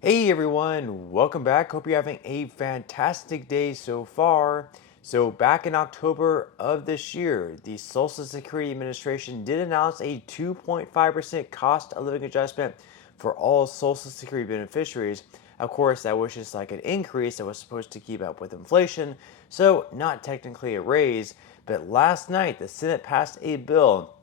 Hey everyone, welcome back. Hope you're having a fantastic day so far. So, back in October of this year, the Social Security Administration did announce a 2.5% cost of living adjustment for all Social Security beneficiaries. Of course, that was just like an increase that was supposed to keep up with inflation, so not technically a raise. But last night, the Senate passed a bill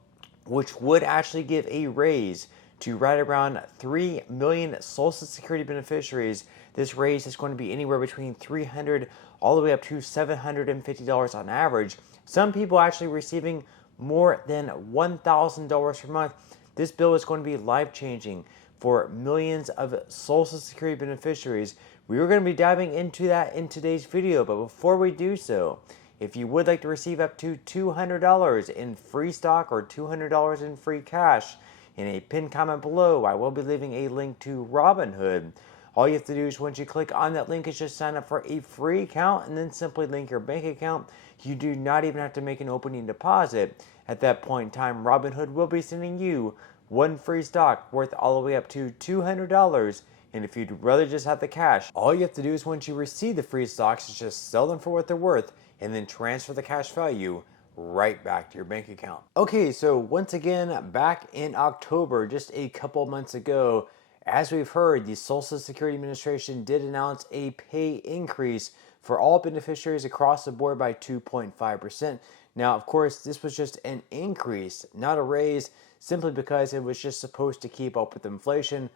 which would actually give a raise to right around 3 million Social Security beneficiaries. This raise is going to be anywhere between $300 all the way up to $750 on average. Some people actually receiving more than $1,000 per month. This bill is going to be life changing for millions of Social Security beneficiaries. We are going to be diving into that in today's video, but before we do so, if you would like to receive up to $200 in free stock or $200 in free cash, in a pinned comment below, I will be leaving a link to Robinhood. All you have to do is once you click on that link is just sign up for a free account and then simply link your bank account. You do not even have to make an opening deposit. At that point in time, Robinhood will be sending you one free stock worth all the way up to $200. And if you'd rather just have the cash, all you have to do is once you receive the free stocks is just sell them for what they're worth and then transfer the cash value right back to your bank account. Okay, so once again, back in October, just a couple months ago, as we've heard, the Social Security Administration did announce a pay increase for all beneficiaries across the board by 2.5%. Now, of course, this was just an increase, not a raise, simply because it was just supposed to keep up with inflation.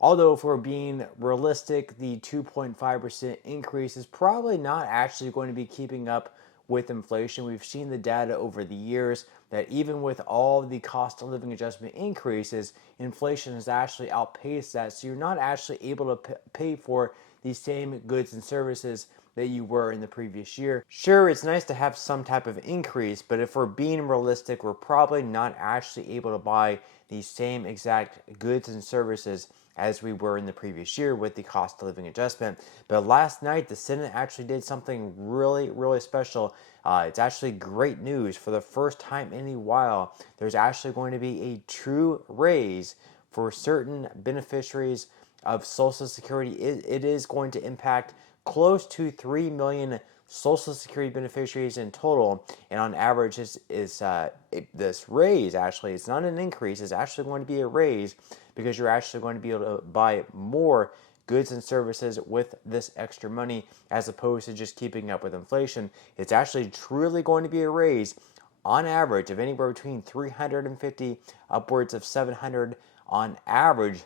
Although, if we're being realistic, the 2.5% increase is probably not actually going to be keeping up with inflation. We've seen the data over the years that even with all the cost of living adjustment increases, inflation has actually outpaced that. So you're not actually able to pay for the same goods and services that you were in the previous year. Sure, it's nice to have some type of increase, but if we're being realistic, we're probably not actually able to buy the same exact goods and services as we were in the previous year with the cost of living adjustment. But last night, the Senate actually did something really, really special. It's actually great news. For the first time in a while, there's actually going to be a true raise for certain beneficiaries of Social Security. It is going to impact close to 3 million Social Security beneficiaries in total, and on average, this raise actually, it's not an increase, it's actually going to be a raise because you're actually going to be able to buy more goods and services with this extra money as opposed to just keeping up with inflation. It's actually truly going to be a raise on average of anywhere between 350 upwards of 700 on average.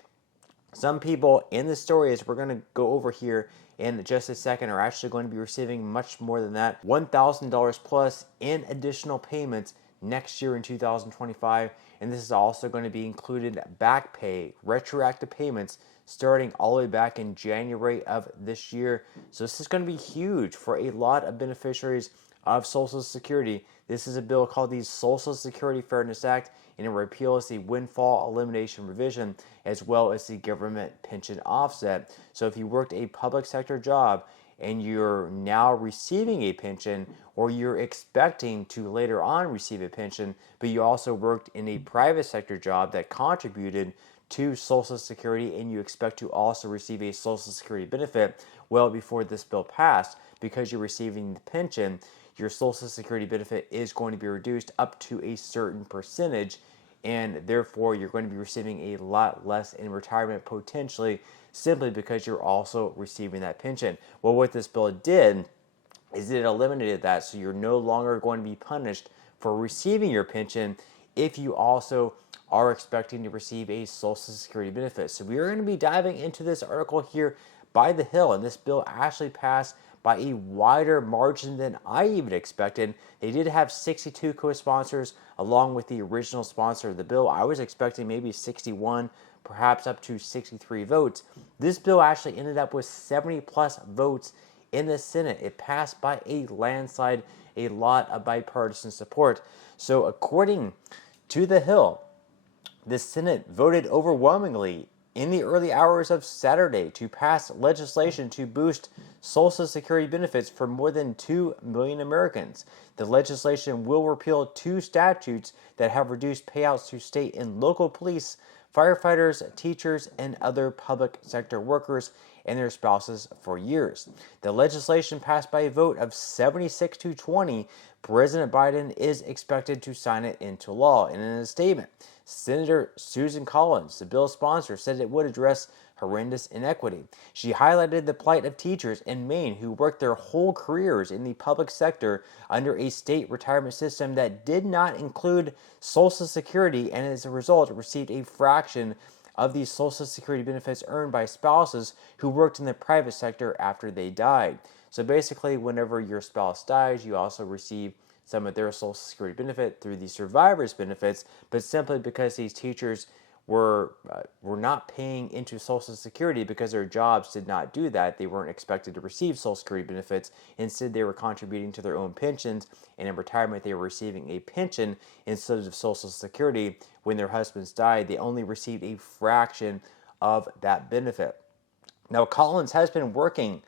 Some people in the story, as we're going to go over here in just a second, are actually going to be receiving much more than that, $1,000 plus in additional payments next year in 2025. And this is also going to be included back pay, retroactive payments starting all the way back in January of this year. So this is going to be huge for a lot of beneficiaries of Social Security. This is a bill called the Social Security Fairness Act, and it repeals the windfall elimination provision as well as the government pension offset. So if you worked a public sector job and you're now receiving a pension, or you're expecting to later on receive a pension, but you also worked in a private sector job that contributed to Social Security and you expect to also receive a Social Security benefit, well, before this bill passed, because you're receiving the pension, your Social Security benefit is going to be reduced up to a certain percentage, and therefore you're going to be receiving a lot less in retirement potentially, simply because you're also receiving that pension. Well, what this bill did is it eliminated that, so you're no longer going to be punished for receiving your pension if you also are expecting to receive a Social Security benefit. So we are going to be diving into this article here by the Hill, and this bill actually passed by a wider margin than I even expected. They did have 62 co-sponsors along with the original sponsor of the bill. I was expecting maybe 61, perhaps up to 63 votes. This bill actually ended up with 70 plus votes in the Senate. It passed by a landslide, a lot of bipartisan support. So according to the Hill, the Senate voted overwhelmingly in the early hours of Saturday to pass legislation to boost Social Security benefits for more than 2 million Americans. The legislation will repeal two statutes that have reduced payouts to state and local police firefighters, teachers, and other public sector workers and their spouses for years. The legislation passed by a vote of 76 to 20. President Biden is expected to sign it into law. And in a statement, Senator Susan Collins, the bill's sponsor, said it would address horrendous inequity. She highlighted the plight of teachers in Maine who worked their whole careers in the public sector under a state retirement system that did not include Social Security, and as a result received a fraction of the Social Security benefits earned by spouses who worked in the private sector after they died. So basically, whenever your spouse dies, you also receive some of their Social Security benefit through the survivor's benefits, but simply because these teachers were not paying into Social Security because their jobs did not do that. They weren't expected to receive Social Security benefits. Instead, they were contributing to their own pensions, and in retirement, they were receiving a pension instead of Social Security. When their husbands died, they only received a fraction of that benefit. Now, Collins has been working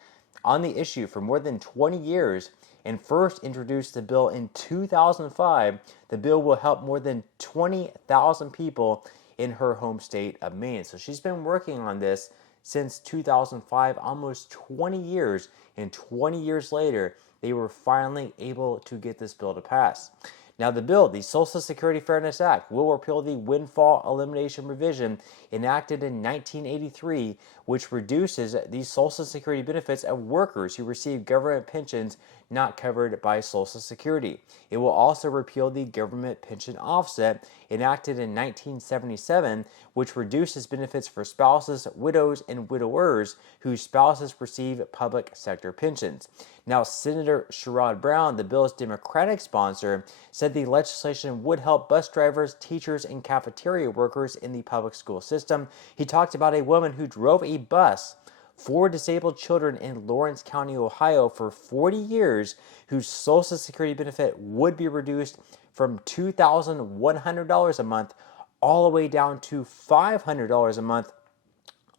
on the issue for more than 20 years and first introduced the bill in 2005. The bill will help more than 20,000 people in her home state of Maine. So she's been working on this since 2005, almost 20 years, and 20 years later, they were finally able to get this bill to pass. Now, the bill, the Social Security Fairness Act, will repeal the windfall elimination provision enacted in 1983, which reduces the Social Security benefits of workers who receive government pensions not covered by Social Security. It will also repeal the government pension offset enacted in 1977, which reduces benefits for spouses, widows, and widowers whose spouses receive public sector pensions. Now, Senator Sherrod Brown, the bill's Democratic sponsor, said the legislation would help bus drivers, teachers, and cafeteria workers in the public school system. He talked about a woman who drove a bus for disabled children in Lawrence County, Ohio for 40 years, whose Social Security benefit would be reduced from $2,100 a month all the way down to $500 a month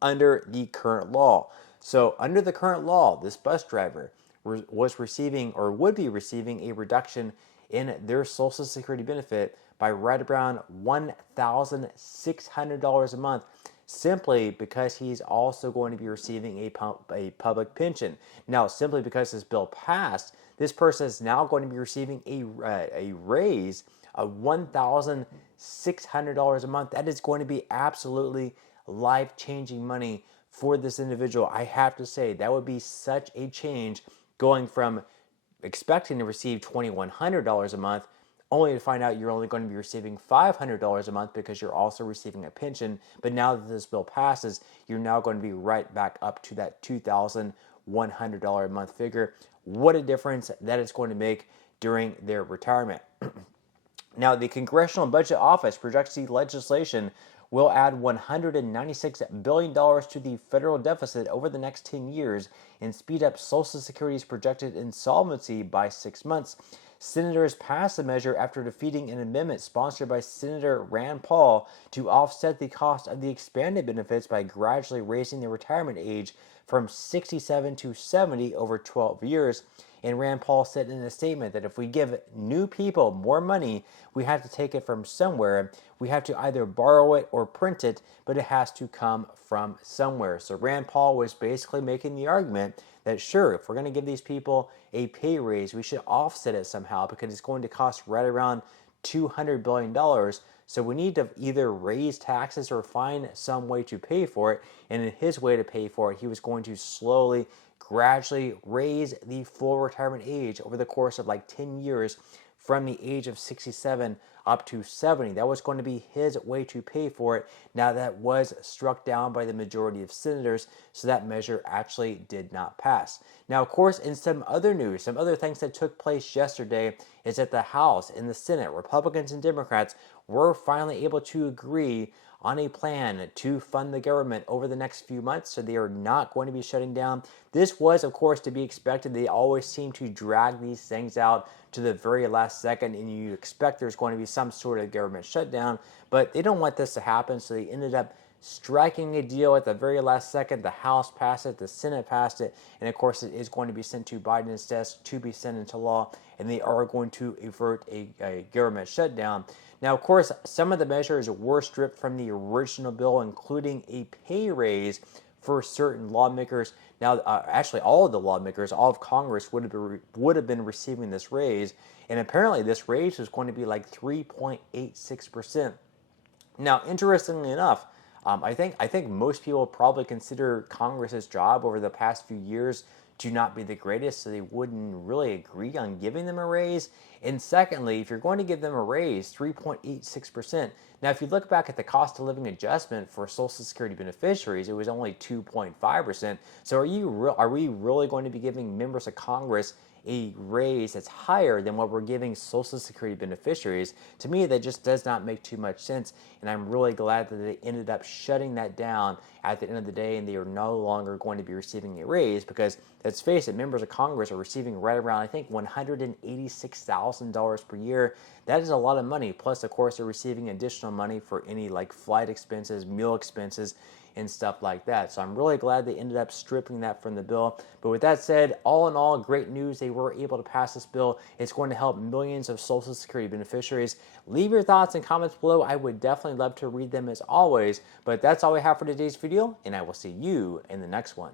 under the current law. So under the current law, this bus driver was receiving or would be receiving a reduction in their Social Security benefit by right around $1,600 a month, simply because he's also going to be receiving a public pension. Now, simply because this bill passed, this person is now going to be receiving a raise of $1,600 a month. That is going to be absolutely life-changing money for this individual. I have to say, that would be such a change, going from expecting to receive $2,100 a month only to find out you're only going to be receiving $500 a month because you're also receiving a pension. But now that this bill passes, you're now going to be right back up to that $2,100 a month figure. What a difference that it's going to make during their retirement. Now, the Congressional Budget Office projects the legislation will add $196 billion to the federal deficit over the next 10 years and speed up Social Security's projected insolvency by 6 months. Senators passed the measure after defeating an amendment sponsored by Senator Rand Paul to offset the cost of the expanded benefits by gradually raising the retirement age from 67 to 70 over 12 years. And Rand Paul said in a statement that if we give new people more money, we have to take it from somewhere. We have to either borrow it or print it, but it has to come from somewhere. So Rand Paul was basically making the argument that sure, if we're going to give these people a pay raise, we should offset it somehow because it's going to cost right around $200 billion. So we need to either raise taxes or find some way to pay for it. And in his way to pay for it, he was going to slowly, gradually raise the full retirement age over the course of like 10 years from the age of 67 up to 70. That was going to be his way to pay for it. Now, that was struck down by the majority of senators, so that measure actually did not pass. Now, of course, in some other news, some other things that took place yesterday is that the House and the Senate, Republicans and Democrats, were finally able to agree on a plan to fund the government over the next few months, so they are not going to be shutting down. This was, of course, to be expected. They always seem to drag these things out to the very last second, and you expect there's going to be some sort of government shutdown, but they don't want this to happen, so they ended up striking a deal at the very last second. The House passed it, the Senate passed it, and of course it is going to be sent to Biden's desk to be sent into law, and they are going to avert a government shutdown. Now, of course, some of the measures were stripped from the original bill, including a pay raise for certain lawmakers. Now, actually, all of the lawmakers, all of Congress would have been receiving this raise, and apparently this raise was going to be like 3.86%. Now, interestingly enough, I think most people probably consider Congress's job over the past few years to not be the greatest, so they wouldn't really agree on giving them a raise. And secondly, if you're going to give them a raise, 3.86%. Now, if you look back at the cost of living adjustment for Social Security beneficiaries, it was only 2.5%. So are we really going to be giving members of Congress a raise that's higher than what we're giving Social Security beneficiaries? To me, that just does not make too much sense, and I'm really glad that they ended up shutting that down at the end of the day, and they are no longer going to be receiving a raise because, let's face it, members of Congress are receiving right around, I think, $186,000 per year. That is a lot of money. Plus, of course, they're receiving additional money for any like flight expenses, meal expenses, and stuff like that. So I'm really glad they ended up stripping that from the bill. But with that said, all in all, great news. They were able to pass this bill. It's going to help millions of Social Security beneficiaries. Leave your thoughts and comments below. I would definitely love to read them as always. But that's all we have for today's video, and I will see you in the next one.